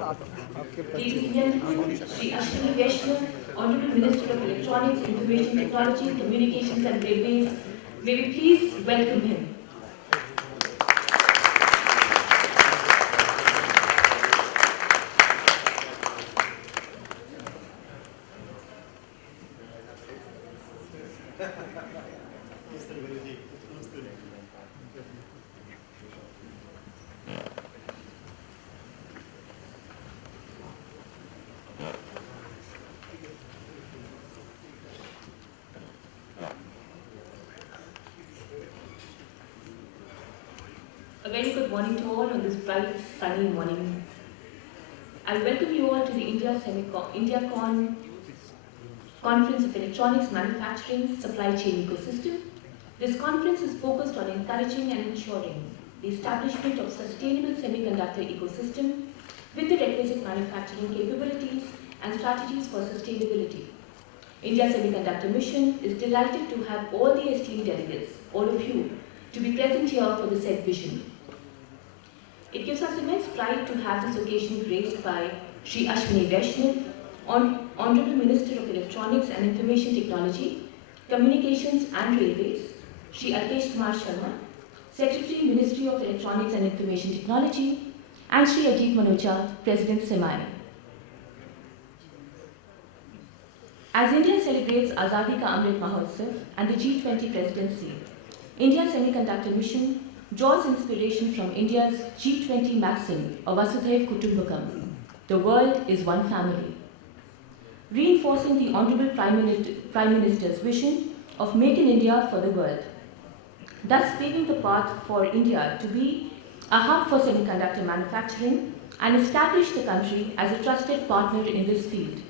Ladies and gentlemen, Shri SCF23S0, Honorable Minister of Electronics, Information Technology, Communications and Railways, may we please welcome him. A very good morning to all on this bright, sunny morning. I welcome you all to the India Conference of Electronics Manufacturing Supply Chain Ecosystem. This conference is focused on encouraging and ensuring the establishment of sustainable semiconductor ecosystem with the requisite manufacturing capabilities and strategies for sustainability. India Semiconductor Mission is delighted to have all the esteemed delegates, all of you, to be present here for the said vision. It gives us immense pride to have this occasion graced by Shri SCF23S0, Honorable Minister of Electronics and Information Technology, Communications and Railways, Shri Alkesh Kumar Sharma, Secretary, Ministry of Electronics and Information Technology, and Shri Ajit Manocha, President SEMI. As India celebrates Azadi Ka Amrit Mahotsav and the G20 presidency, India Semiconductor Mission draws inspiration from India's G20 maxim of Vasudhaiv Kutumbakam, the world is one family, reinforcing the Honorable Prime Minister's vision of Make in India for the world, thus paving the path for India to be a hub for semiconductor manufacturing and establish the country as a trusted partner in this field.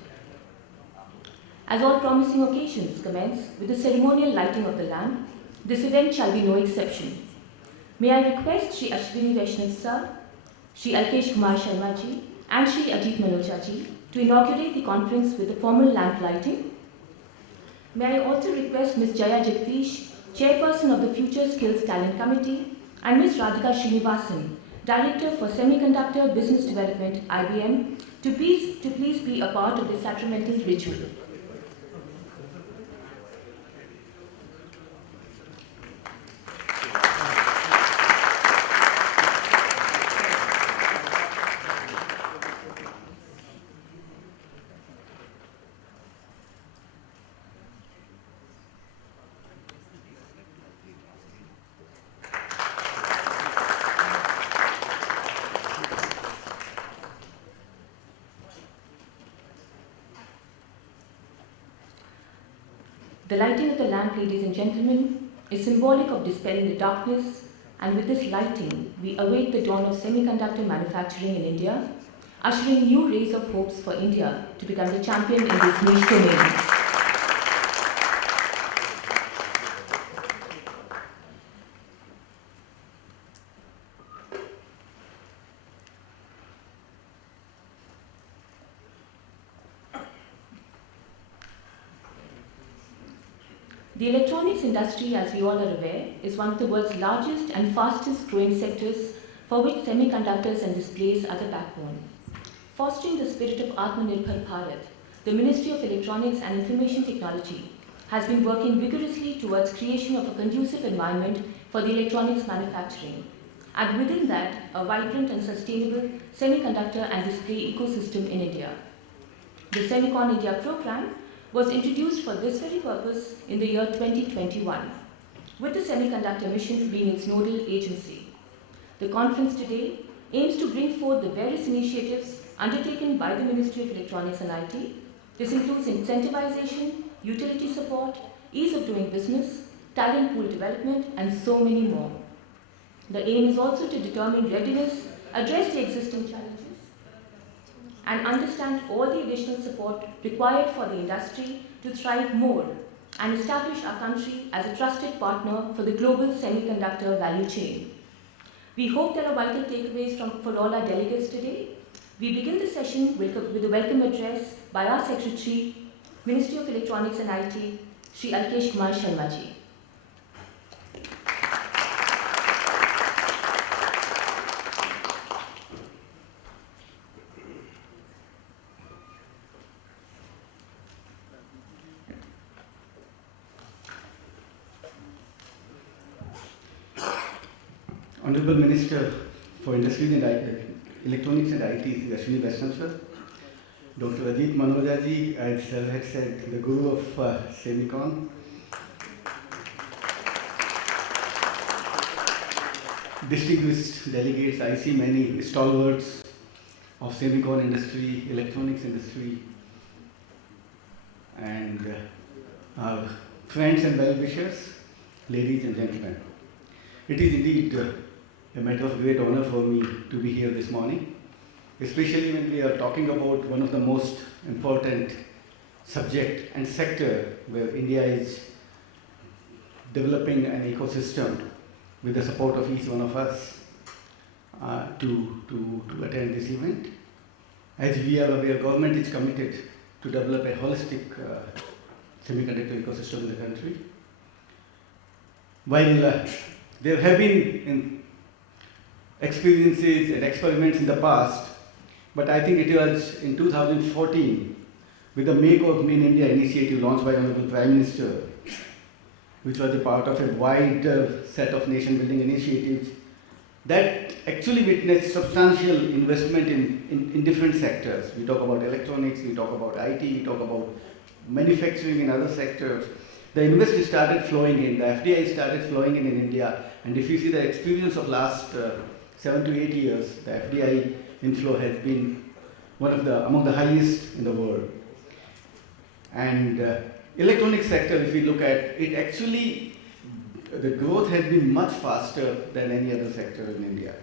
As all promising occasions commence with the ceremonial lighting of the lamp, this event shall be no exception. May I request Shri SCF23S0 Sir, Shri Alkesh Kumar Sharma Ji, and Shri Ajit Manocha Ji to inaugurate the conference with the formal lamp lighting. May I also request Ms. Jaya Jagdish, Chairperson of the Future Skills Talent Committee, and Ms. Radhika Srinivasan, Director for Semiconductor Business Development, IBM, to please be a part of this sacramental ritual. The lighting of the lamp, ladies and gentlemen, is symbolic of dispelling the darkness, and with this lighting, we await the dawn of semiconductor manufacturing in India, ushering new rays of hopes for India to become the champion in this niche domain. The electronics industry, as we all are aware, is one of the world's largest and fastest growing sectors for which semiconductors and displays are the backbone. Fostering the spirit of Atmanirbhar Bharat, the Ministry of Electronics and Information Technology has been working vigorously towards creation of a conducive environment for the electronics manufacturing, and within that, a vibrant and sustainable semiconductor and display ecosystem in India. The SemiconIndia program was introduced for this very purpose in the year 2021, with the Semiconductor Mission being its nodal agency. The conference today aims to bring forth the various initiatives undertaken by the Ministry of Electronics and IT. This includes incentivization, utility support, ease of doing business, talent pool development, and so many more. The aim is also to determine readiness, address the existing challenges, and understand all the additional support required for the industry to thrive more and establish our country as a trusted partner for the global semiconductor value chain. We hope there are vital takeaways for all our delegates today. We begin the session with a welcome address by our Secretary, Ministry of Electronics and IT, Shri Alkesh Kumar Sharma Ji. Honorable Minister for Industries and Electronics and IT, Sri sir. Dr. Ajit Manojaji, as Sir had said, the guru of Semicon. Distinguished delegates, I see many stalwarts of Semicon industry, electronics industry, and our friends and well-wishers, ladies and gentlemen. It is indeed a matter of great honor for me to be here this morning, especially when we are talking about one of the most important subject and sector where India is developing an ecosystem with the support of each one of us to attend this event. As we are aware, government is committed to develop a holistic semiconductor ecosystem in the country. While there have been experiences and experiments in the past, but I think it was in 2014 with the Make or in India initiative launched by Honorable Prime Minister, which was a part of a wide set of nation-building initiatives that actually witnessed substantial investment in different sectors. We talk about electronics, we talk about IT, we talk about manufacturing in other sectors. The investment started flowing in, the FDI started flowing in India, and if you see the experience of last 7 to 8 years, the FDI inflow has been among the highest in the world. And electronic sector, if we look at it, actually the growth has been much faster than any other sector in India.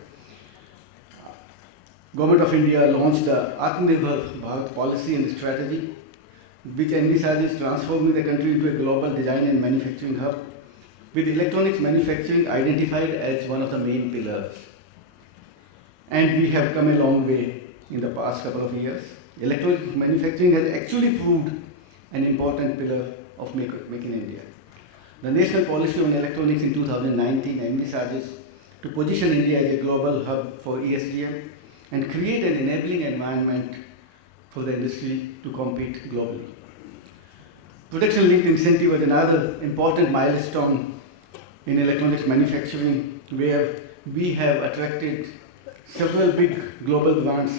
Government of India launched the Atmanirbhar Bharat policy and strategy, which envisages transforming the country into a global design and manufacturing hub, with electronics manufacturing identified as one of the main pillars. And we have come a long way in the past couple of years. Electronics manufacturing has actually proved an important pillar of Make in India. The national policy on electronics in 2019 envisages to position India as a global hub for ESDM and create an enabling environment for the industry to compete globally. Production-linked incentive was another important milestone in electronics manufacturing, where we have attracted several big global brands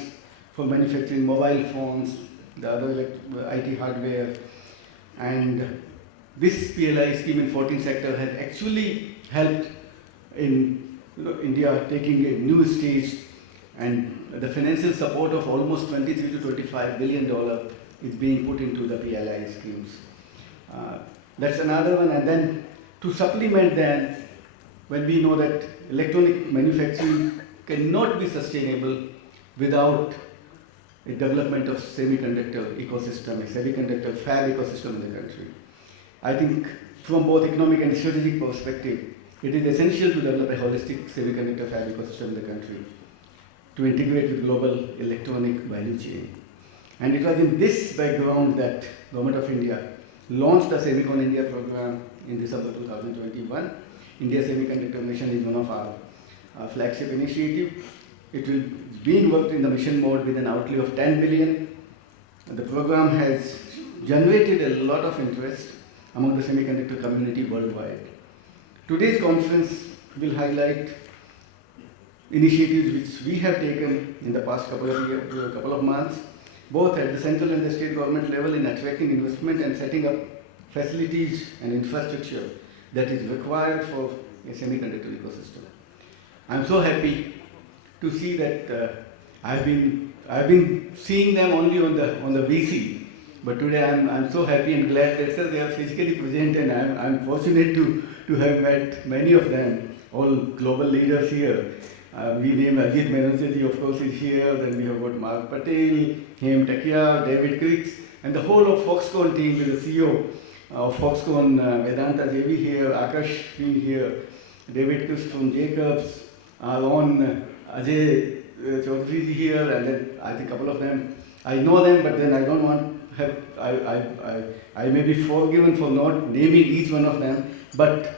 for manufacturing mobile phones, the other IT hardware, and this PLI scheme in 14 sector has actually helped in India taking a new stage, and the financial support of almost $23 to $25 billion is being put into the PLI schemes. That's another one, and then to supplement that, when we know that electronic manufacturing cannot be sustainable without a development of semiconductor ecosystem, a semiconductor fab ecosystem in the country. I think from both economic and strategic perspective, it is essential to develop a holistic semiconductor fab ecosystem in the country to integrate with global electronic value chain. And it was in this background that Government of India launched the SemiconIndia program in December 2021. India Semiconductor Mission is one of our flagship initiatives. It will be worked in the mission mode with an outlay of 10 billion. The program has generated a lot of interest among the semiconductor community worldwide. Today's conference will highlight initiatives which we have taken in the past couple of months, both at the central and the state government level, in attracting investment and setting up facilities and infrastructure that is required for a semiconductor ecosystem. I'm so happy to see that I've been seeing them only on the VC, but today I'm so happy and glad that sir, they are physically present, and I'm fortunate to have met many of them, all global leaders here. We name Ajit Manojaji, of course, is here. Then we have got Mark Patel, Hem Takia, David Cricks, and the whole of Foxconn team with the CEO of Foxconn, Vedanta JV here, Akash being here, David Cricks from Jacobs, Ron Ajay Chaudhary here, and then I think a couple of them. I know them, but then I don't want I may be forgiven for not naming each one of them, but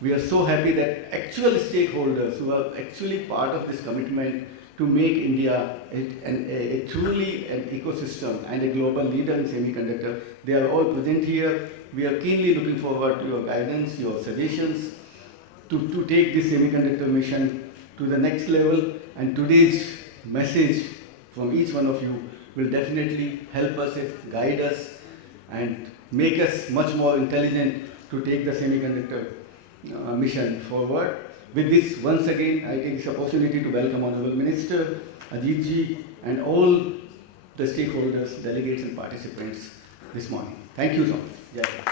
we are so happy that actual stakeholders who are actually part of this commitment to make India a truly an ecosystem and a global leader in semiconductor, they are all present here. We are keenly looking forward to your guidance, your suggestions to take this semiconductor mission to the next level, and today's message from each one of you will definitely help us, guide us, and make us much more intelligent to take the semiconductor mission forward. With this, once again, I take this opportunity to welcome Honorable Minister, Ajit Ji, and all the stakeholders, delegates and participants this morning. Thank you so much. Jai Hind.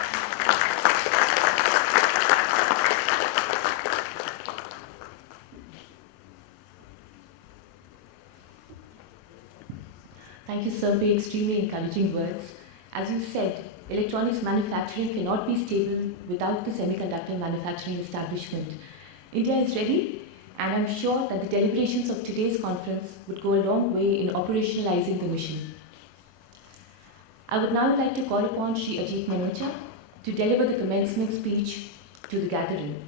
Thank you, sir, for your extremely encouraging words. As you said, electronics manufacturing cannot be stable without the semiconductor manufacturing establishment. India is ready, and I'm sure that the deliberations of today's conference would go a long way in operationalizing the mission. I would now like to call upon Shri Ajit Manocha to deliver the commencement speech to the gathering.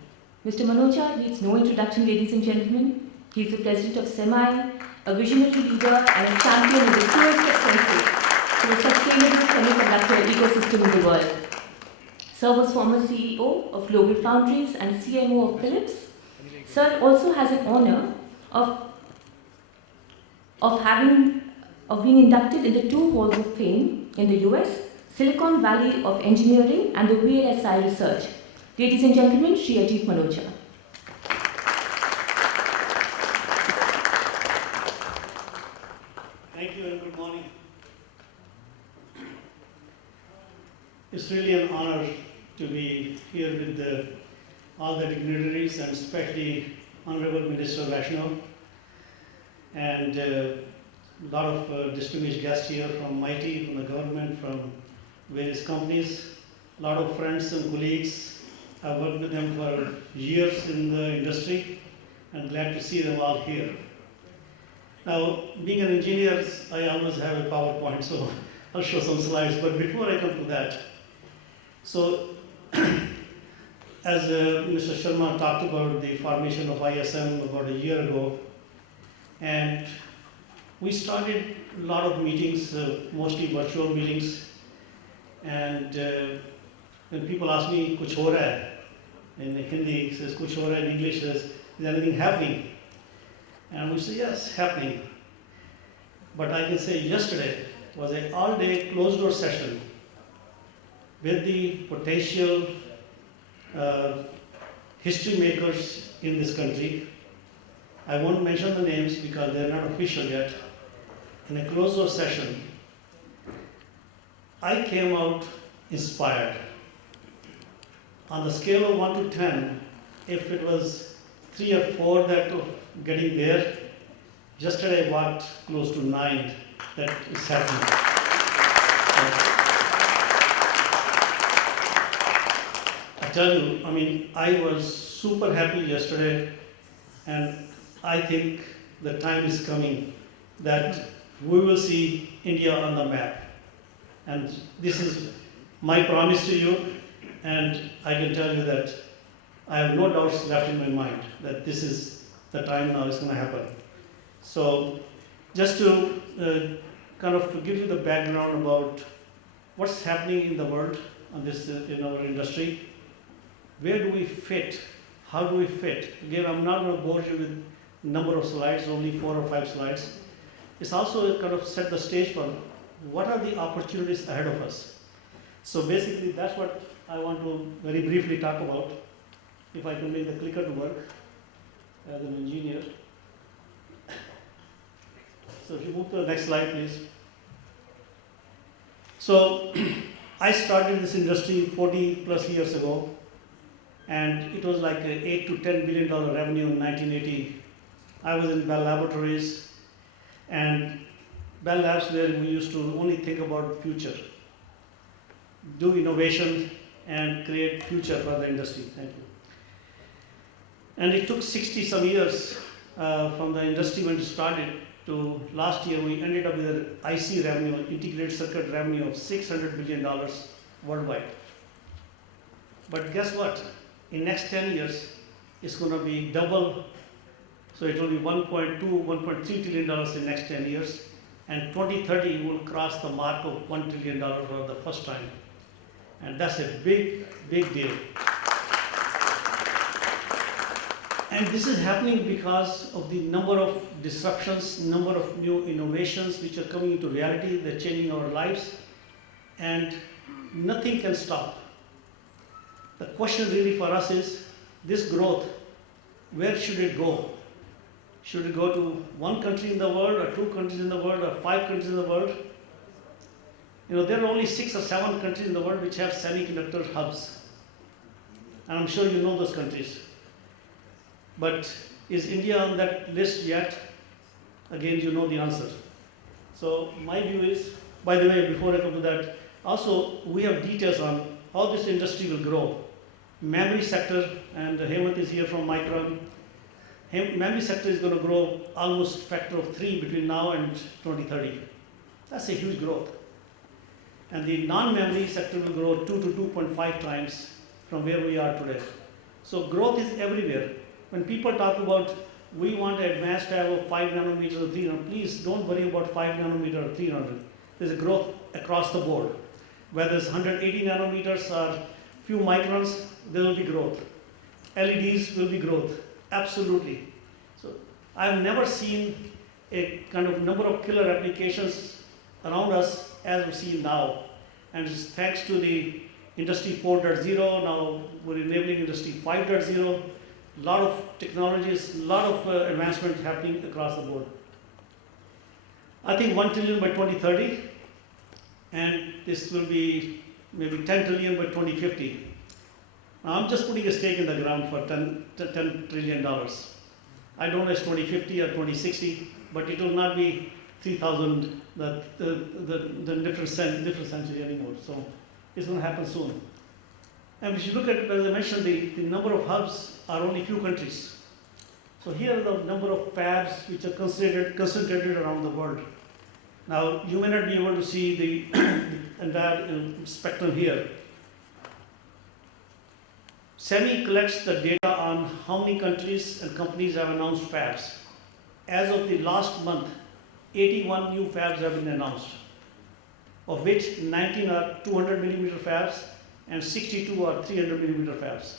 Mr. Manocha needs no introduction, ladies and gentlemen. He is the president of SEMI, a visionary leader and a champion of the truest of senses for a sustainable semiconductor ecosystem in the world. Sir was former CEO of Global Foundries and CMO of Philips. Sir also has an honor of being inducted in the 2 halls of fame in the US, Silicon Valley of Engineering and the VLSI Research. Ladies and gentlemen, Shri Ajit Manocha. Thank you and good morning. It's really an honor to be here with all the dignitaries and especially Honorable Minister Vaishnav and a lot of distinguished guests here from MIT, from the government, from various companies, a lot of friends and colleagues. I've worked with them for years in the industry and glad to see them all here. Now, being an engineer, I always have a PowerPoint, so I'll show some slides. But before I come to that, so as Mr. Sharma talked about the formation of ISM about a year ago, and we started a lot of meetings, mostly virtual meetings, and when people ask me, "Kuch ho raha hai?" in Hindi, it says, "Kuch ho raha hai," in English says, "Is anything happening?" And we say, yes, happening. But I can say yesterday was an all-day closed-door session with the potential history makers in this country. I won't mention the names because they're not official yet. In a closed-door session, I came out inspired. On the scale of 1 to 10, if it was 3 or 4 that of getting there, yesterday I walked close to 9 that is happening. I tell you, I mean, I was super happy yesterday, and I think the time is coming that we will see India on the map. And this is my promise to you, and I can tell you that I have no doubts left in my mind that this is the time now is going to happen. So just to kind of to give you the background about what's happening in the world on this in our industry, where do we fit, how do we fit? Again, I'm not going to bore you with number of slides, only 4 or 5 slides. It's also kind of set the stage for what are the opportunities ahead of us. So basically that's what I want to very briefly talk about. If I can make the clicker to work as an engineer. So if you move to the next slide, please. So I started this industry 40 plus years ago, and it was like an $8 to $10 billion revenue in 1980. I was in Bell Laboratories, and Bell Labs where we used to only think about future, do innovation and create future for the industry. Thank you. And it took 60 some years from the industry when it started to last year we ended up with an IC revenue, integrated circuit revenue of $600 billion worldwide. But guess what? In next 10 years, it's going to be double. So it will be $1.2, $1.3 trillion in next 10 years. And 2030 we will cross the mark of $1 trillion for the first time. And that's a big, big deal. And this is happening because of the number of disruptions, number of new innovations which are coming into reality, they're changing our lives, and nothing can stop. The question really for us is, this growth, where should it go? Should it go to one country in the world, or 2 countries in the world, or 5 countries in the world? You know, there are only 6 or 7 countries in the world which have semiconductor hubs. And I'm sure you know those countries. But is India on that list yet? Again, you know the answer. So my view is, by the way, before I come to that, also we have details on how this industry will grow. Memory sector, and Hemant is here from Micron. Memory sector is going to grow almost factor of 3 between now and 2030. That's a huge growth. And the non-memory sector will grow 2 to 2.5 times from where we are today. So growth is everywhere. When people talk about, we want an advanced fab of 5 nanometers or 3 nanometers, please don't worry about 5 nanometers or 3 nanometers. There's a growth across the board. Whether it's 180 nanometers or few microns, there will be growth. LEDs will be growth, absolutely. So I've never seen a kind of number of killer applications around us as we see now. And it's thanks to the Industry 4.0, now we're enabling Industry 5.0, a lot of technologies, a lot of advancement happening across the board. I think 1 trillion by 2030, and this will be maybe 10 trillion by 2050. Now I'm just putting a stake in the ground for $10 trillion. I don't know if it's 2050 or 2060, but it will not be 3,000, the different century anymore. So it's going to happen soon. And if you look at, as I mentioned, the number of hubs are only few countries. So here are the number of fabs which are concentrated around the world. Now, you may not be able to see the entire spectrum here. SEMI collects the data on how many countries and companies have announced fabs. As of the last month, 81 new fabs have been announced, of which 19 are 200 millimeter fabs and 62 are 300 millimeter fabs.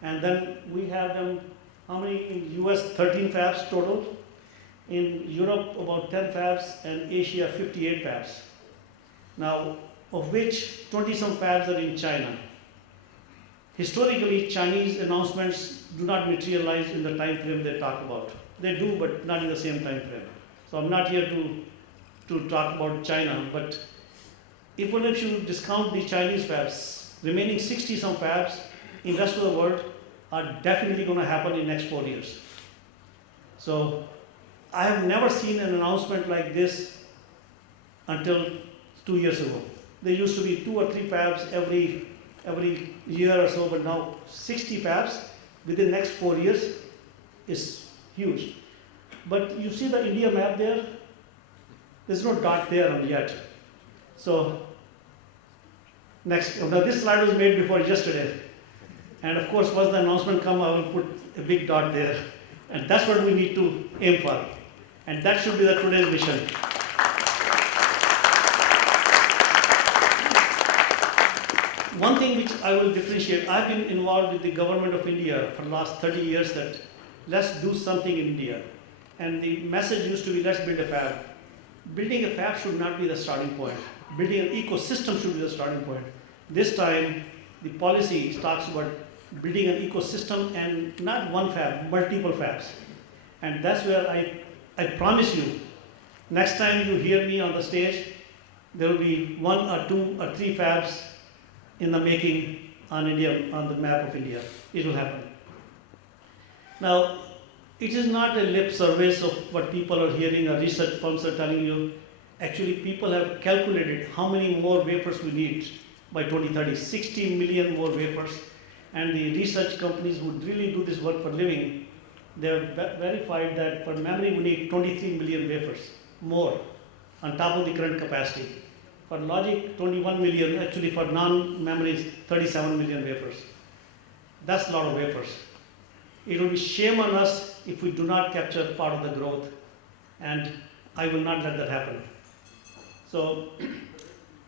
And then we have them, how many in US? 13 fabs total. In Europe, about 10 fabs, and Asia, 58 fabs. Now, of which 20-some fabs are in China. Historically, Chinese announcements do not materialize in the time frame they talk about. They do, but not in the same time frame. So I'm not here to talk about China, but even if you discount the Chinese fabs, remaining 60-some fabs in the rest of the world are definitely going to happen in the next 4 years. So I have never seen an announcement like this until 2 years ago. There used to be 2 or 3 fabs every year or so, but now 60 fabs within the next 4 years is huge. But you see the India map there? There's no dot there yet. So, next, now this slide was made before yesterday. And of course, once the announcement comes, I will put a big dot there. And that's what we need to aim for. And that should be the today's mission. One thing which I will differentiate, I've been involved with the government of India for the last 30 years that let's do something in India. And the message used to be, let's build a fab. Building a fab should not be the starting point. Building an ecosystem should be the starting point. This time, the policy talks about building an ecosystem and not one fab, multiple fabs. And that's where I promise you, next time you hear me on the stage, there will be 1 or 2 or 3 fabs in the making on India, on the map of India. It will happen. Now, it is not a lip service of what people are hearing or research firms are telling you. Actually, people have calculated how many more wafers we need by 2030. 60 million more wafers. And the research companies who really do this work for a living, they have verified that for memory we need 23 million wafers more on top of the current capacity. For logic, 21 million, actually for non-memories, 37 million wafers. That's a lot of wafers. It will be shame on us if we do not capture part of the growth, and I will not let that happen. So,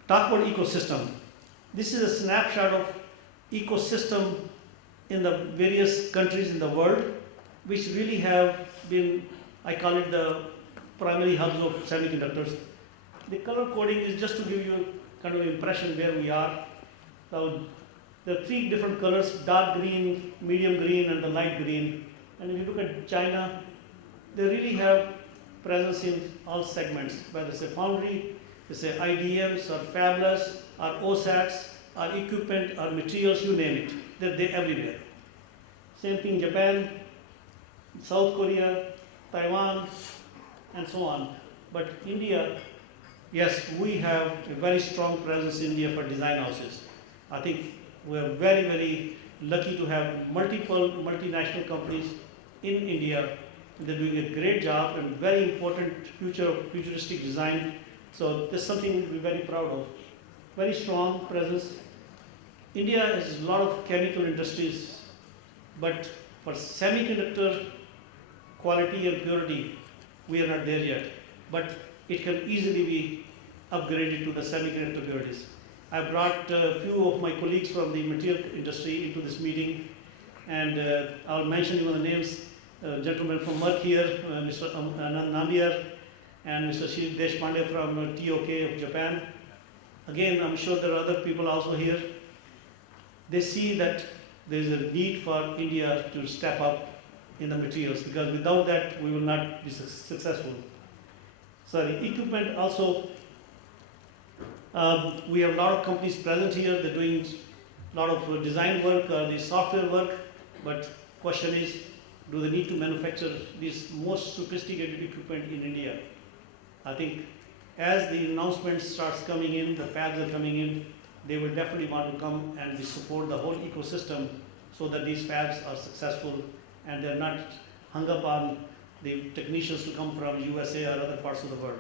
talk about ecosystem. This is a snapshot of ecosystem in the various countries in the world, which really have been, I call it the primary hubs of semiconductors. The color coding is just to give you kind of impression where we are. So there are 3 different colors: dark green, medium green, and the light green. And if you look at China, they really have presence in all segments, whether it's a foundry, it's a IDMs or fabless or OSATs or equipment or materials, you name it. They're everywhere. Same thing Japan, South Korea, Taiwan, and so on. But India, yes, we have a very strong presence in India for design houses. I think we're very, very lucky to have multiple multinational companies in India. They're doing a great job and very important futuristic design. So that's something we're very proud of. Very strong presence. India has a lot of chemical industries, but for semiconductor quality and purity, we are not there yet. But it can easily be upgraded to the semiconductor purities. I brought a few of my colleagues from the material industry into this meeting, and I'll mention you the names. Gentleman from Merck here, Mr. Nambiar, and Mr. Shri Deshpande from TOK of Japan. Again, I'm sure there are other people also here. They see that there is a need for India to step up in the materials, because without that we will not be successful. Sorry, equipment also. We have a lot of companies present here. They're doing a lot of design work or the software work, but question is, do they need to manufacture these most sophisticated equipment in India? I think as the announcements starts coming in, the fabs are coming in, they will definitely want to come and support the whole ecosystem so that these fabs are successful and they're not hung up on the technicians to come from USA or other parts of the world.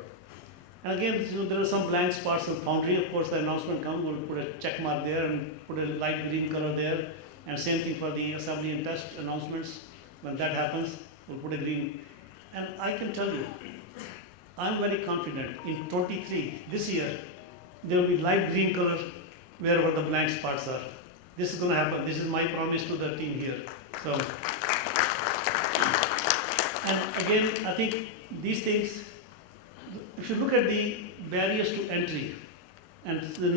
And again, there are some blank spots in foundry. Of course, the announcement comes, we'll put a check mark there and put a light green color there. And same thing for the assembly and test announcements. When that happens, we'll put a green. And I can tell you, I'm very confident in 23, this year, there will be light green color wherever the blank spots are. This is going to happen. This is my promise to the team here. So, and again, I think these things, if you look at the barriers to entry and the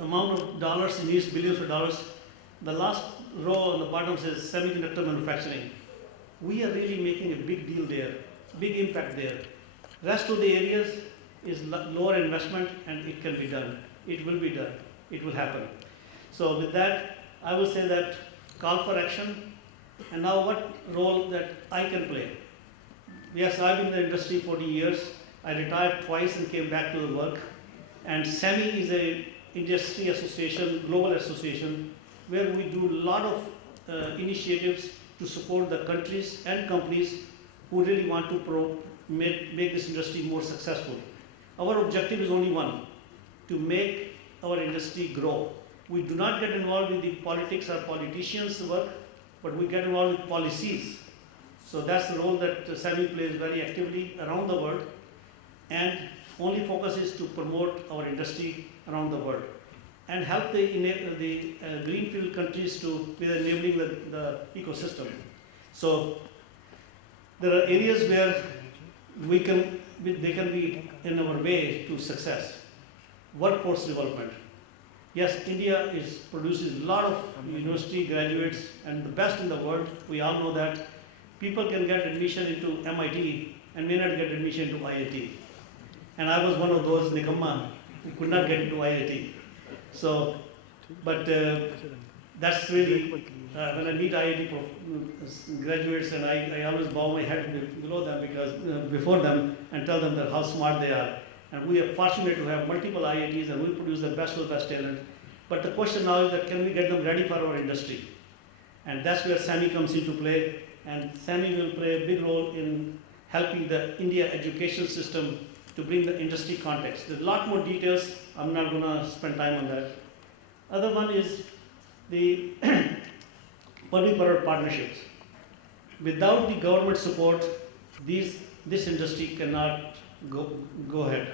amount of dollars in these billions of dollars, the last row on the bottom says semiconductor manufacturing. We are really making a big deal there, big impact there. Rest of the areas is lower investment and it can be done. It will be done. It will happen. So with that, I will say that call for action. And now what role that I can play? Yes, I've been in the industry 40 years. I retired twice and came back to the work. And SEMI is an industry association, global association, where we do a lot of initiatives to support the countries and companies who really want to make this industry more successful. Our objective is only one, to make our industry grow. We do not get involved with the politics or politicians' work, but we get involved with policies. So that's the role that SEMI plays very actively around the world, and only focus is to promote our industry around the world and help the greenfield countries with enabling the ecosystem. So there are areas where they can be in our way to success. Workforce development. Yes, India produces a lot of university graduates and the best in the world. We all know that. People can get admission into MIT and may not get admission into IIT. And I was one of those nikamma who could not get into IIT. So, but that's really, when I meet IIT graduates, and I always bow my head below them before them and tell them that how smart they are. And we are fortunate to have multiple IITs and we produce the best of the best talent. But the question now is that can we get them ready for our industry? And that's where SEMI comes into play. And SEMI will play a big role in helping the India education system to bring the industry context. There's a lot more details. I'm not going to spend time on that. Other one is the public-private partnerships. Without the government support, this industry cannot go ahead.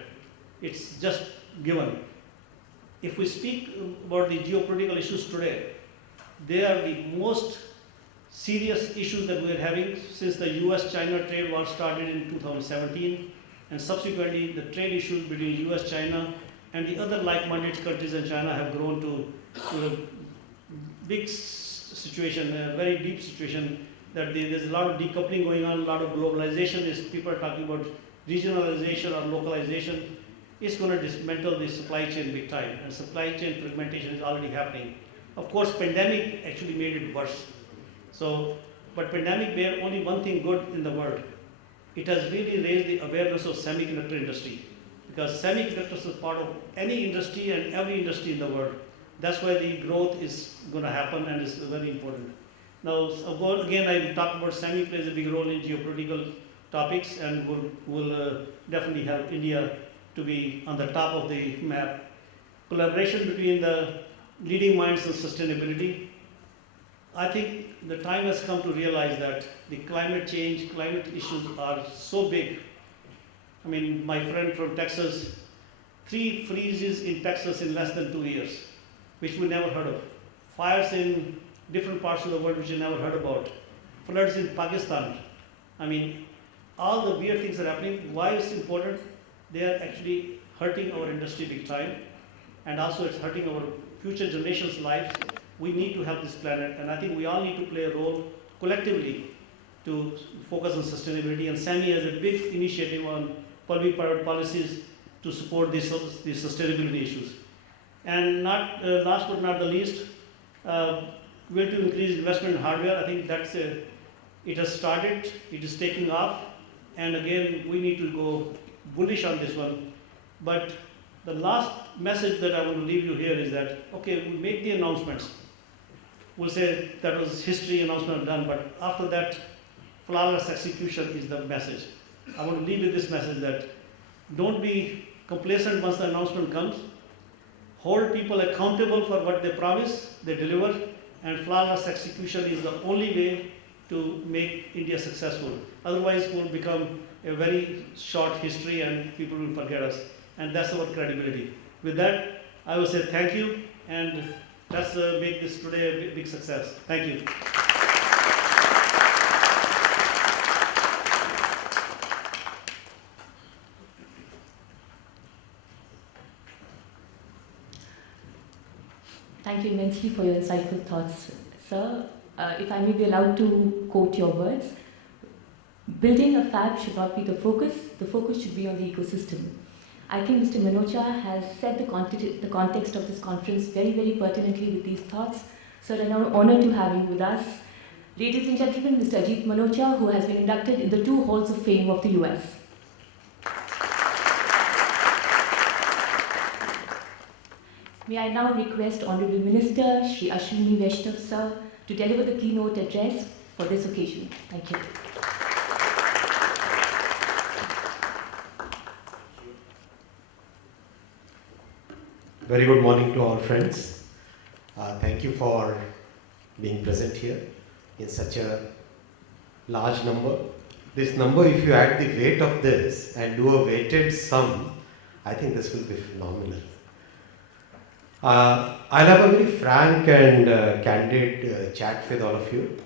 It's just given. If we speak about the geopolitical issues today, they are the most serious issues that we are having since the US-China trade war started in 2017, and subsequently the trade issues between US, China, and the other like-minded countries in China have grown to a big situation, a very deep situation, that there's a lot of decoupling going on, a lot of globalization. People are talking about regionalization or localization. It's going to dismantle the supply chain big time, and supply chain fragmentation is already happening. Of course, pandemic actually made it worse. So, but pandemic made only one thing good in the world. It has really raised the awareness of semiconductor industry, because semiconductors is part of any industry and every industry in the world. That's why the growth is going to happen and is very important. Now, again, I will talk about semi plays a big role in geopolitical topics and will definitely help India to be on the top of the map. Collaboration between the leading minds in sustainability. I think the time has come to realize that the climate change, climate issues are so big. I mean, my friend from Texas, 3 freezes in Texas in less than 2 years, which we never heard of. Fires in different parts of the world which we never heard about. Floods in Pakistan. I mean, all the weird things are happening. Why is it important? They are actually hurting our industry big time, and also it's hurting our future generations' lives. We need to help this planet, and I think we all need to play a role collectively to focus on sustainability. And SEMI has a big initiative on public-private policies to support these sustainability issues. And last but not the least, we're to increase investment in hardware. I think it has started, it is taking off, and again, we need to go bullish on this one. But the last message that I want to leave you here is that, okay, we make the announcements. We'll say that was history, announcement done, but after that, flawless execution is the message. I want to leave with this message that don't be complacent once the announcement comes. Hold people accountable for what they promise, they deliver, and flawless execution is the only way to make India successful. Otherwise, we'll become a very short history and people will forget us. And that's our credibility. With that, I will say thank you, and let's make this today a big success. Thank you. Thank you immensely for your insightful thoughts, sir. If I may be allowed to quote your words, building a fab should not be the focus should be on the ecosystem. I think Mr. Manocha has set the context of this conference very, very pertinently with these thoughts. So I'm honored to have you with us. Ladies and gentlemen, Mr. Ajit Manocha, who has been inducted in the 2 Halls of Fame of the US. May I now request Honorable Minister Shri Ashwini Vaishnav sir to deliver the keynote address for this occasion. Thank you. Very good morning to all friends. Thank you for being present here in such a large number. This number, if you add the weight of this and do a weighted sum, I think this will be phenomenal. I'll have a very frank and candid chat with all of you.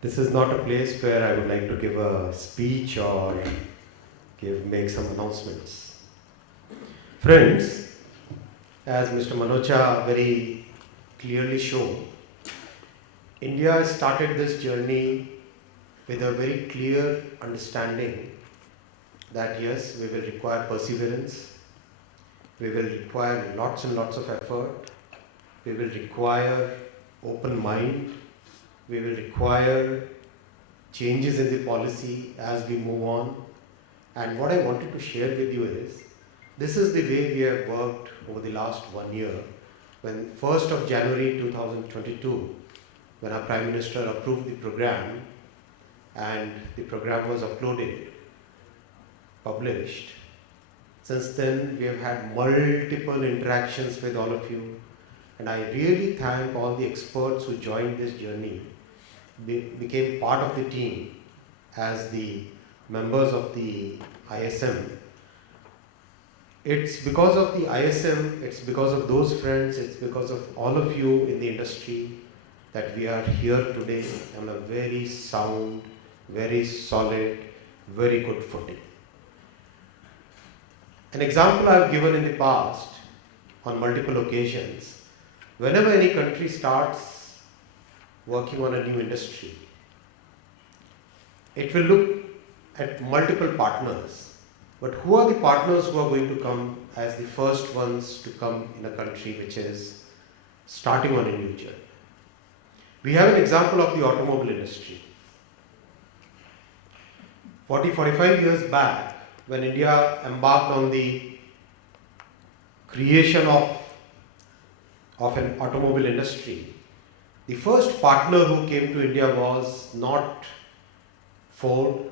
This is not a place where I would like to give a speech or make some announcements. Friends, as Mr. Manocha very clearly showed, India started this journey with a very clear understanding that yes, we will require perseverance, we will require lots and lots of effort, we will require open mind, we will require changes in the policy as we move on. And what I wanted to share with you is, this is the way we have worked over the last 1 year. When 1st of January 2022, when our Prime Minister approved the program and the program was uploaded, published, since then we have had multiple interactions with all of you, and I really thank all the experts who joined this journey, became part of the team as the members of the ISM. It's because of the ISM, it's because of those friends, it's because of all of you in the industry that we are here today on a very sound, very solid, very good footing. An example I've given in the past on multiple occasions, whenever any country starts working on a new industry, it will look at multiple partners. But who are the partners who are going to come as the first ones to come in a country which is starting on a new journey? We have an example of the automobile industry. 45 years back, when India embarked on the creation of an automobile industry, the first partner who came to India was not Ford,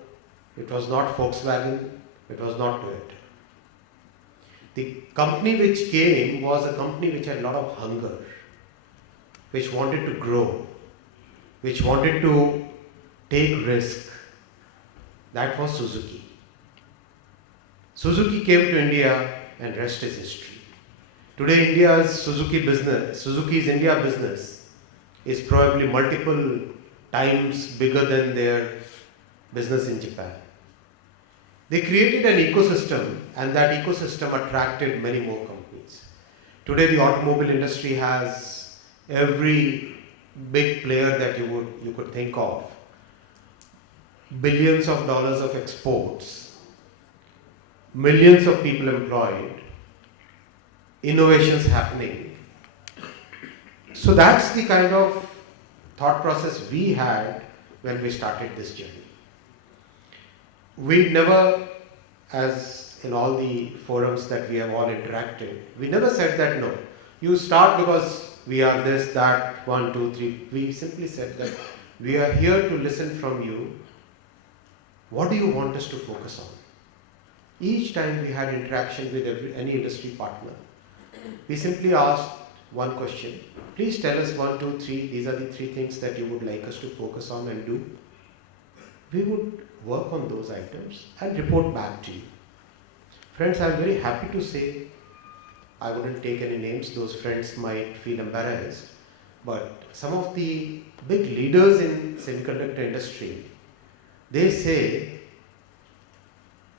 it was not Volkswagen, it was not Toyota. The company which came was a company which had a lot of hunger, which wanted to grow, which wanted to take risk. That was Suzuki. Suzuki came to India and rest is history. Today Suzuki's India business is probably multiple times bigger than their business in Japan. They created an ecosystem and that ecosystem attracted many more companies. Today the automobile industry has every big player that you could think of. Billions of dollars of exports, millions of people employed, innovations happening. So that's the kind of thought process we had when we started this journey. We never, as in all the forums that we have all interacted, we never said that no, you start because we are this, that, 1, 2, 3. We simply said that we are here to listen from you. What do you want us to focus on? Each time we had interaction with any industry partner, we simply asked one question. Please tell us 1, 2, 3, these are the 3 things that you would like us to focus on and do. We would work on those items and report back to you. Friends, I am very happy to say, I wouldn't take any names, those friends might feel embarrassed, but some of the big leaders in semiconductor industry, they say,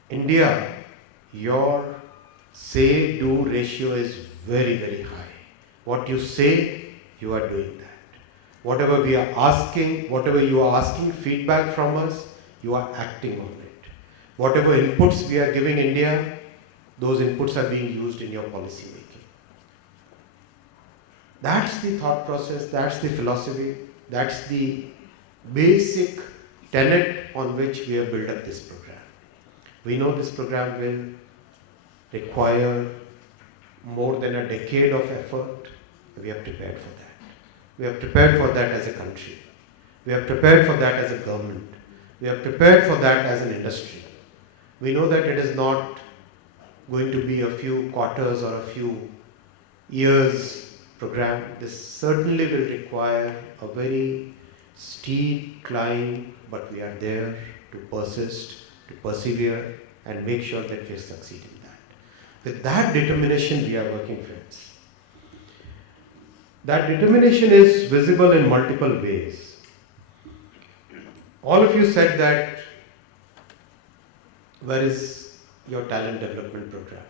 India, your say-do ratio is very, very high. What you say, you are doing that. Whatever we are asking, whatever you are asking feedback from us, you are acting on it. Whatever inputs we are giving India, those inputs are being used in your policy making. That's the thought process, that's the philosophy, that's the basic tenet on which we have built up this program. We know this program will require more than a decade of effort. We are prepared for that. We are prepared for that as a country. We are prepared for that as a government. We are prepared for that as an industry. We know that it is not going to be a few quarters or a few years program. This certainly will require a very steep climb, but we are there to persist, to persevere, and make sure that we succeed in that. With that determination, we are working, friends. That determination is visible in multiple ways. All of you said that, where is your talent development program?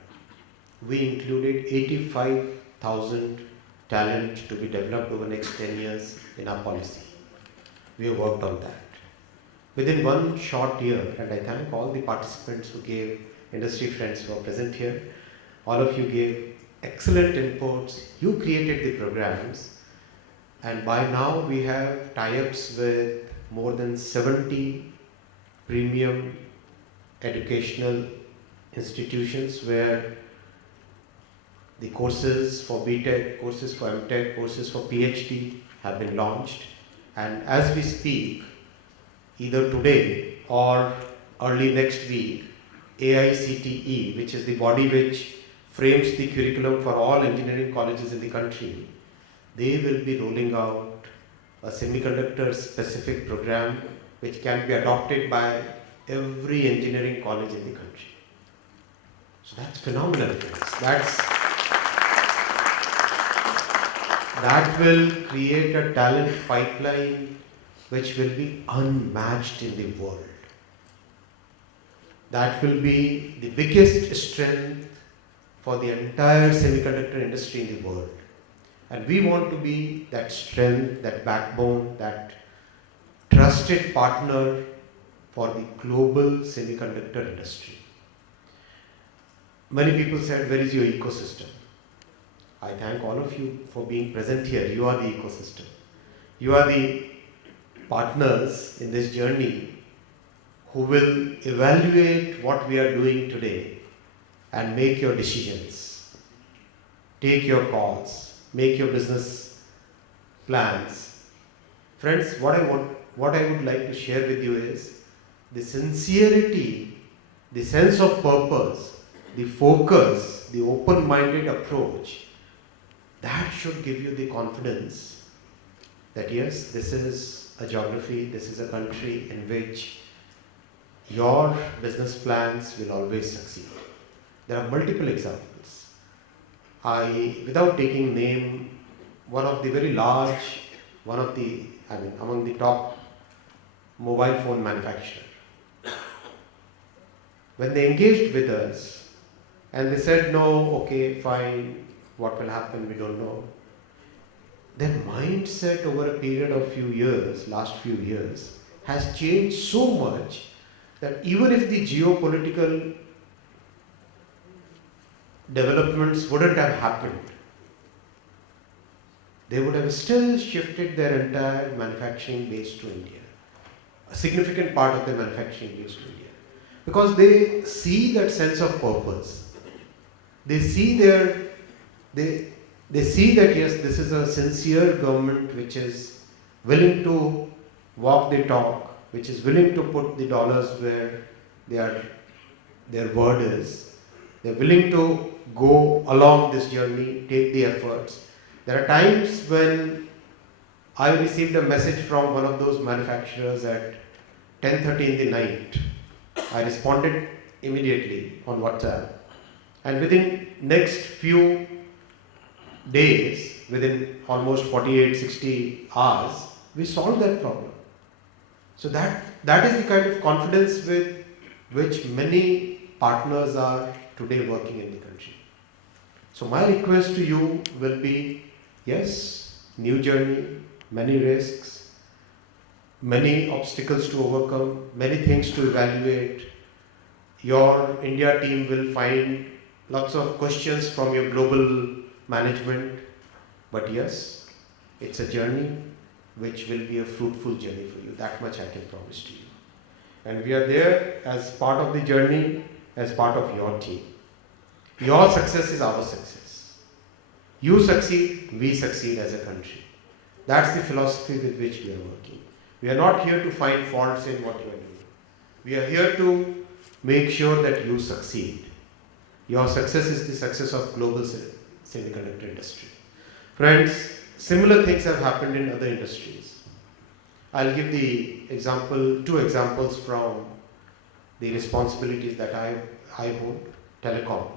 We included 85,000 talent to be developed over the next 10 years in our policy. We have worked on that. Within one short year, and I thank all the participants who gave, industry friends who are present here, all of you gave excellent inputs, you created the programs, and by now we have tie-ups with more than 70 premium educational institutions where the courses for BTech, courses for MTech, courses for PhD have been launched, and as we speak, either today or early next week, AICTE, which is the body which frames the curriculum for all engineering colleges in the country, they will be rolling out a semiconductor specific program which can be adopted by every engineering college in the country. So that's phenomenal, friends. That will create a talent pipeline which will be unmatched in the world. That will be the biggest strength for the entire semiconductor industry in the world. And we want to be that strength, that backbone, that trusted partner for the global semiconductor industry. Many people said, where is your ecosystem? I thank all of you for being present here. You are the ecosystem. You are the partners in this journey who will evaluate what we are doing today and make your decisions, take your calls, make your business plans. Friends, what I would like to share with you is the sincerity, the sense of purpose, the focus, the open-minded approach. That should give you the confidence that yes, this is a geography, this is a country in which your business plans will always succeed. There are multiple examples. Without taking name, one of the very large, among the top mobile phone manufacturer, when they engaged with us and they said, no, okay, fine, what will happen, we don't know. Their mindset over a period of last few years, has changed so much that even if the geopolitical developments wouldn't have happened, they would have still shifted their entire manufacturing base to India. A significant part of their manufacturing base to India. Because they see that sense of purpose. They see that yes, this is a sincere government which is willing to walk the talk, which is willing to put the dollars where their word is. They're willing to go along this journey, take the efforts. There are times when I received a message from one of those manufacturers at 10:30 in the night. I responded immediately on WhatsApp. And within next few days, within almost 48, 60 hours, we solved that problem. So that is the kind of confidence with which many partners are today working in the country. So my request to you will be, yes, new journey, many risks, many obstacles to overcome, many things to evaluate. Your India team will find lots of questions from your global management, but yes, it's a journey which will be a fruitful journey for you. That much I can promise to you. And we are there as part of the journey, as part of your team. Your success is our success. You succeed, we succeed as a country. That's the philosophy with which we are working. We are not here to find faults in what you are doing. We are here to make sure that you succeed. Your success is the success of global semiconductor industry. Friends, similar things have happened in other industries. I'll give two examples from the responsibilities that I hold. Telecom.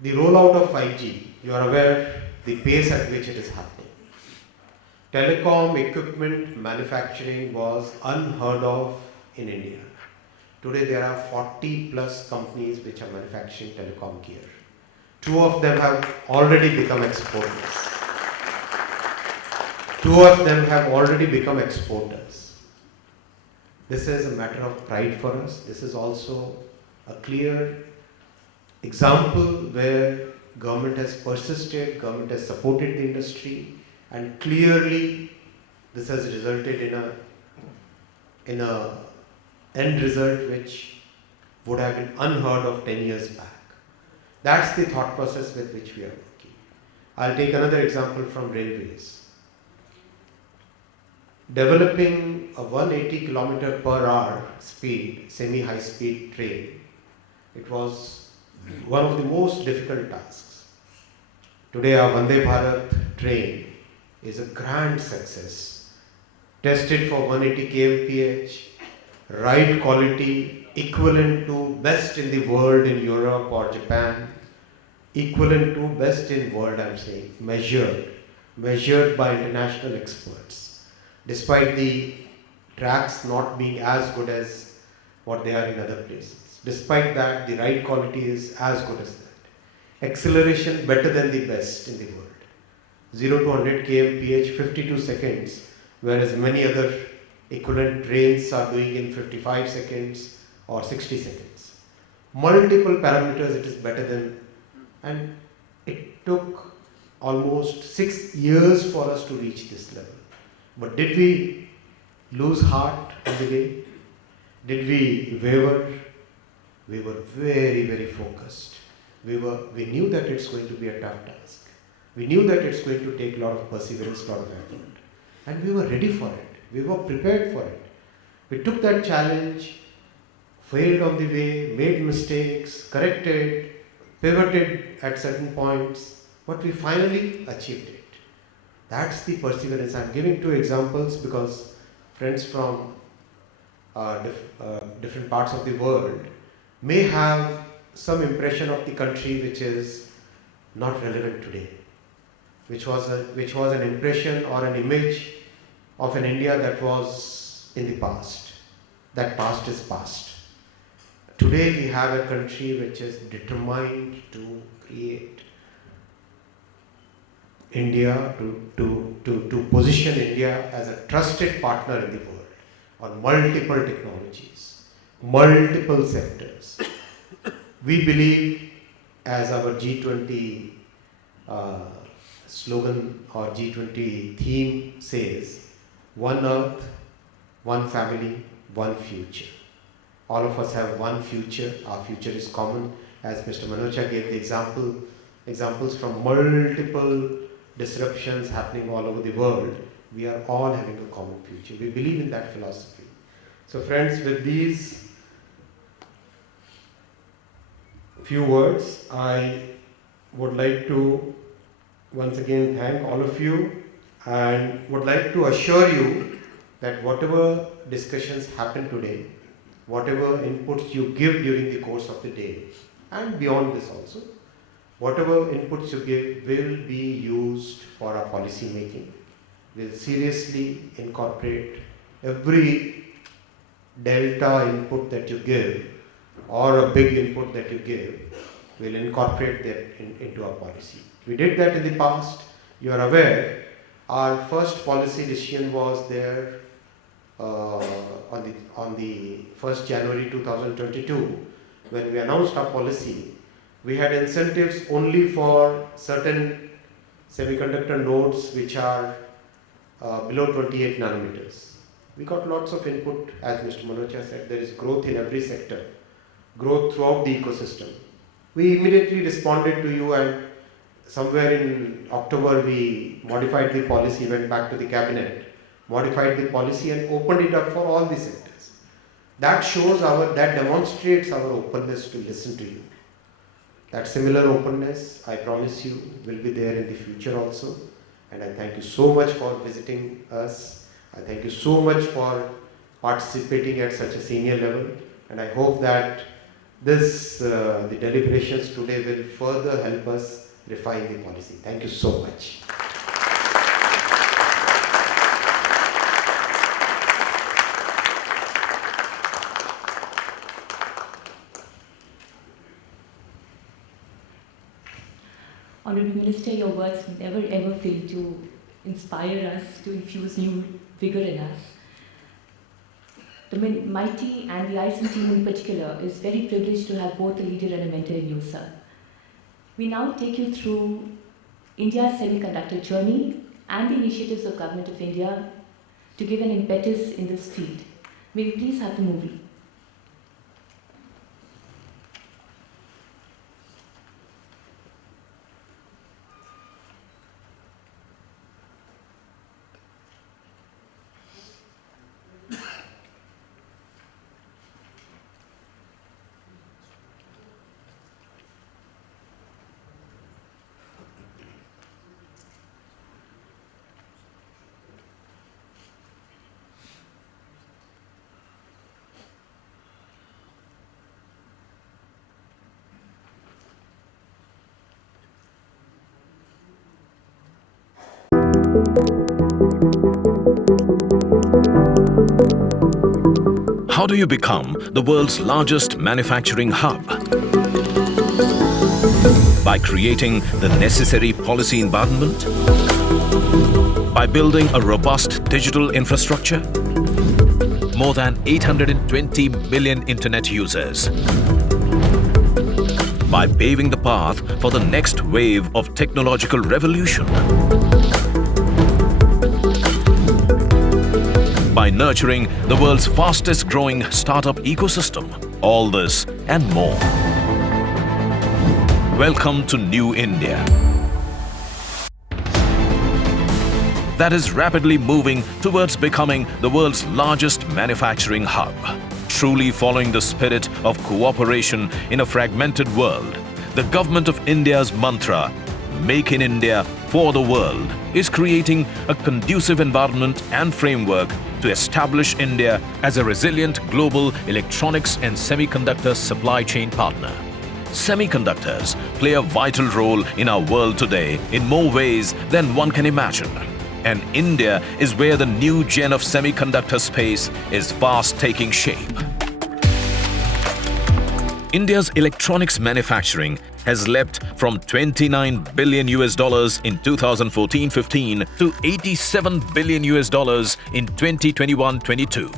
The rollout of 5G, you are aware the pace at which it is happening. Telecom equipment manufacturing was unheard of in India. Today there are 40 plus companies which are manufacturing telecom gear. 2 of them have already become exporters. This is a matter of pride for us. This is also a clear example where government has persisted, government has supported the industry, and clearly this has resulted in a end result which would have been unheard of 10 years back. That's the thought process with which we are working. I'll take another example from railways. Developing a 180 km per hour speed, semi-high speed train, it was one of the most difficult tasks. Today our Vande Bharat train is a grand success. Tested for 180 kmph, ride quality equivalent to best in the world in Europe or Japan, equivalent to best in world, I'm saying, measured by international experts, despite the tracks not being as good as what they are in other places. Despite that, the ride quality is as good as that. Acceleration better than the best in the world. 0 to 100 kmph 52 seconds, whereas many other equivalent trains are doing in 55 seconds or 60 seconds. Multiple parameters it is better than, and it took almost 6 years for us to reach this level. But did we lose heart on the way? Did we waver? We were very, very focused. We knew that it's going to be a tough task. We knew that it's going to take a lot of perseverance, a lot of effort. And we were ready for it. We were prepared for it. We took that challenge, failed on the way, made mistakes, corrected, pivoted at certain points, but we finally achieved it. That's the perseverance. I'm giving 2 examples because friends from different parts of the world may have some impression of the country which is not relevant today, which was an impression or an image of an India that was in the past. That past is past. Today we have a country which is determined to create India, to position India as a trusted partner in the world on multiple technologies, multiple sectors. We believe, as our G20 slogan or G20 theme says, one earth, one family, one future. All of us have one future. Our future is common. As Mr. Manocha gave the examples from multiple disruptions happening all over the world, we are all having a common future. We believe in that philosophy. So friends, with these few words, I would like to once again thank all of you and would like to assure you that whatever discussions happen today, whatever inputs you give during the course of the day and beyond this also, whatever inputs you give will be used for our policy making. We'll seriously incorporate every delta input that you give or a big input that you give. We'll incorporate that into our policy. We did that in the past. You are aware, our first policy decision was there on the 1st January 2022. When we announced our policy, we had incentives only for certain semiconductor nodes which are below 28 nanometers. We got lots of input, as Mr. Manocha said, there is growth in every sector, growth throughout the ecosystem. We immediately responded to you, and somewhere in October we modified the policy, went back to the cabinet, modified the policy and opened it up for all the sectors. That demonstrates our openness to listen to you. That similar openness, I promise you, will be there in the future also. And I thank you so much for visiting us. I thank you so much for participating at such a senior level. And I hope that the deliberations today will further help us refine the policy. Thank you so much. Honorable Minister, your words never ever fail to inspire us, to infuse new vigor in us. The mighty and the ICT team in particular is very privileged to have both a leader and a mentor in you, sir. We now take you through India's semiconductor journey and the initiatives of Government of India to give an impetus in this field. May we please have the movie. How do you become the world's largest manufacturing hub? By creating the necessary policy environment? By building a robust digital infrastructure? More than 820 million internet users. By paving the path for the next wave of technological revolution. By nurturing the world's fastest growing startup ecosystem. All this and more. Welcome to New India. That is rapidly moving towards becoming the world's largest manufacturing hub. Truly following the spirit of cooperation in a fragmented world, the Government of India's mantra, Make in India for the world, is creating a conducive environment and framework to establish India as a resilient global electronics and semiconductor supply chain partner. Semiconductors play a vital role in our world today in more ways than one can imagine. And India is where the new gen of semiconductor space is fast taking shape. India's electronics manufacturing has leapt from $29 billion in 2014-15 to $87 billion in 2021-22.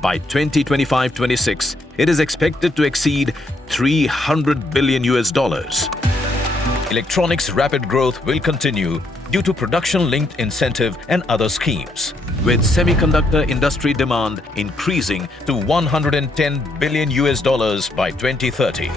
By 2025-26, it is expected to exceed $300 billion. Electronics' rapid growth will continue due to production-linked incentive and other schemes, with semiconductor industry demand increasing to $110 billion by 2030.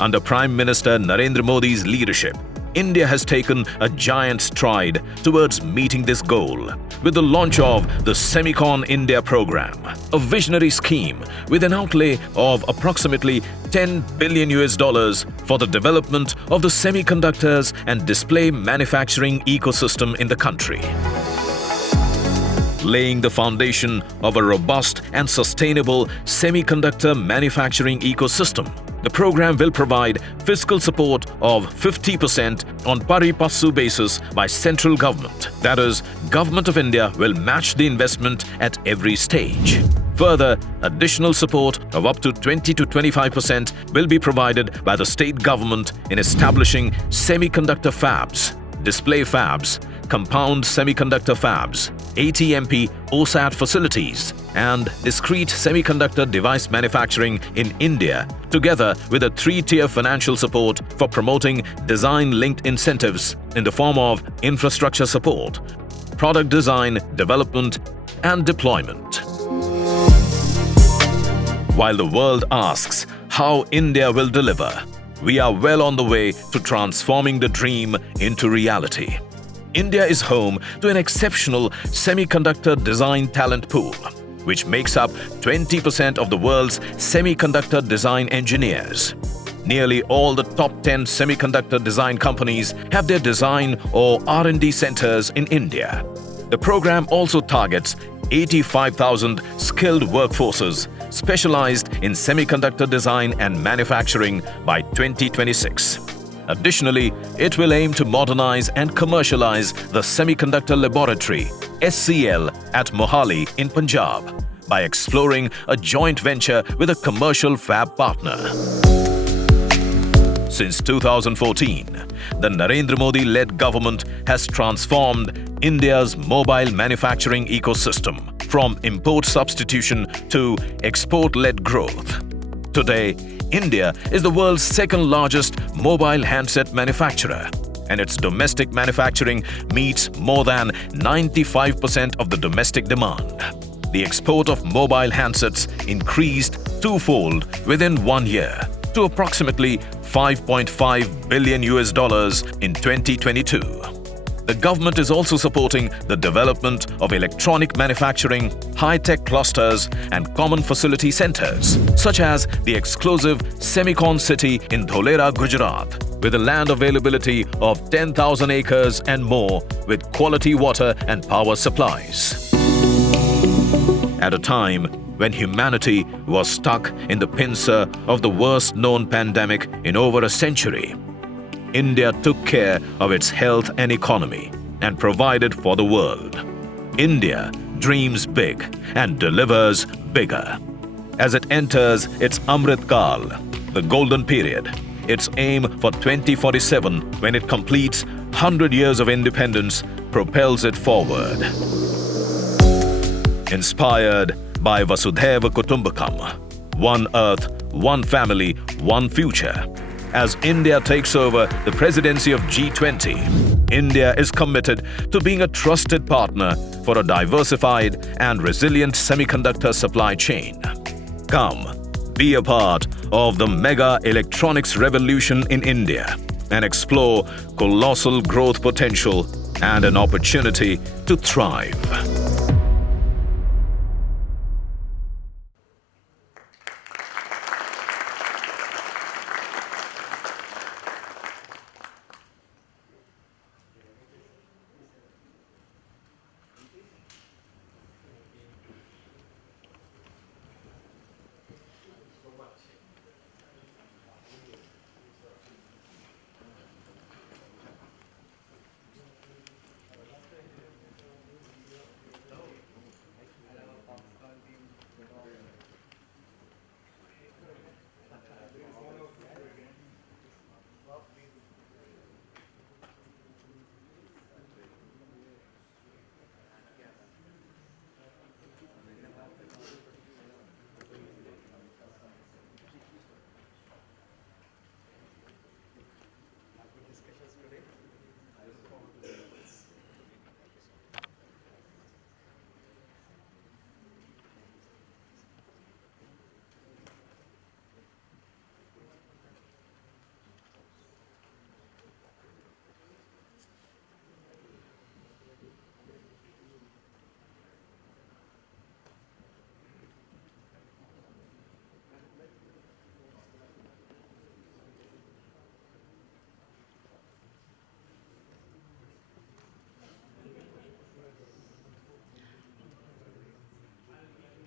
Under Prime Minister Narendra Modi's leadership, India has taken a giant stride towards meeting this goal with the launch of the SemiconIndia program, a visionary scheme with an outlay of approximately $10 billion for the development of the semiconductors and display manufacturing ecosystem in the country. Laying the foundation of a robust and sustainable semiconductor manufacturing ecosystem, the program will provide fiscal support of 50% on pari passu basis by central government. That is, Government of India will match the investment at every stage. Further, additional support of up to 20 to 25% will be provided by the state government in establishing semiconductor fabs, display fabs, compound semiconductor fabs, ATMP OSAT facilities, and discrete semiconductor device manufacturing in India, together with a three-tier financial support for promoting design-linked incentives in the form of infrastructure support, product design, development, and deployment. While the world asks how India will deliver, we are well on the way to transforming the dream into reality. India is home to an exceptional semiconductor design talent pool, which makes up 20% of the world's semiconductor design engineers. Nearly all the top 10 semiconductor design companies have their design or R&D centers in India. The program also targets 85,000 skilled workforces specialized in semiconductor design and manufacturing by 2026. Additionally, it will aim to modernize and commercialize the Semiconductor Laboratory, SCL, at Mohali in Punjab by exploring a joint venture with a commercial fab partner. Since 2014, the Narendra Modi-led government has transformed India's mobile manufacturing ecosystem from import substitution to export-led growth. Today, India is the world's second-largest mobile handset manufacturer, and its domestic manufacturing meets more than 95% of the domestic demand. The export of mobile handsets increased twofold within 1 year to approximately $5.5 billion in 2022. The government is also supporting the development of electronic manufacturing, high-tech clusters, and common facility centers, such as the exclusive Semicon city in Dholera, Gujarat, with a land availability of 10,000 acres and more, with quality water and power supplies. At a time when humanity was stuck in the pincer of the worst-known pandemic in over a century, India took care of its health and economy and provide it for the world. India dreams big and delivers bigger. As it enters its Amrit Kal, the golden period, its aim for 2047, when it completes 100 years of independence, propels it forward. Inspired by Vasudhaiva Kutumbakam, one earth, one family, one future. As India takes over the presidency of G20, India is committed to being a trusted partner for a diversified and resilient semiconductor supply chain. Come, be a part of the mega electronics revolution in India and explore colossal growth potential and an opportunity to thrive.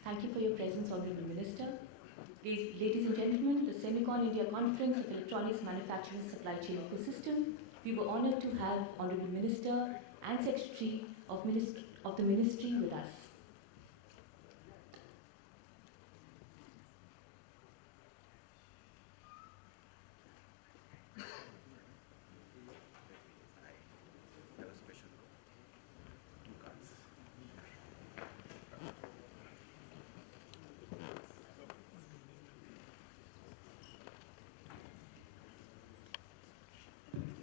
Thank you for your presence, Honorable Minister. Ladies and gentlemen, the SemiconIndia Conference of Electronics Manufacturing Supply Chain Ecosystem, we were honored to have Honorable Minister and Secretary of the Ministry with us.